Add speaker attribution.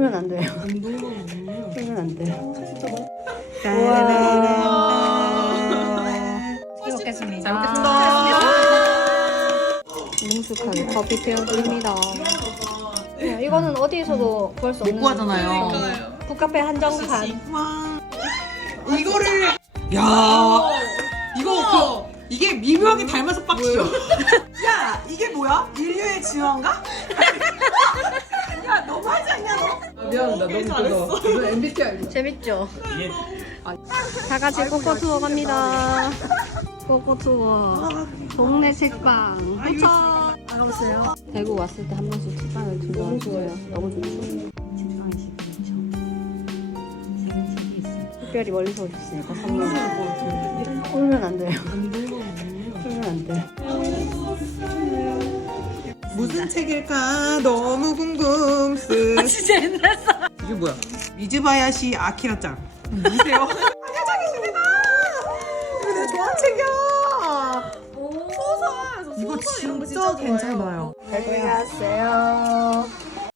Speaker 1: 풀면 안 돼요. 풀면 안 돼요.
Speaker 2: 잘 먹겠습니다.
Speaker 3: 잘 먹겠습니다.
Speaker 1: 능숙하게 커피 태워드립니다. 이거는 어디에서도 구할 수
Speaker 3: 못
Speaker 1: 없는
Speaker 3: 구하잖아요.
Speaker 1: 북카페 한정판.
Speaker 3: 이거를 이거 이게 미묘하게 닮아서 빡치죠. 야 이게 뭐야? 인류의 진화인가? 야 너무하지 않냐 너? 미안하다 너무 잘했어. 이건 MBTI.
Speaker 1: 재밌죠? 다 같이 꼬꼬 투어 갑니다. 꼬꼬 투어. 동네 책방. 도착. 알아보세요. 대구 왔을 때 한 번씩 책방을 들러주세요. 너무 좋죠. 책방이 좋죠. 특별히 멀리서 오셨으니까 선물. 풀면 안 돼요. 풀면 안 돼요.
Speaker 3: 무슨 책일까 너무 궁금스.
Speaker 2: 진짜 옛날 사람.
Speaker 3: 이게 뭐야? 미즈바야시 아키라짱. 누구세요? 안녕하십니다. 이거 내가 좋아하는 책이야. 소설. 이거 진짜 괜찮아요.
Speaker 1: 안녕하세요.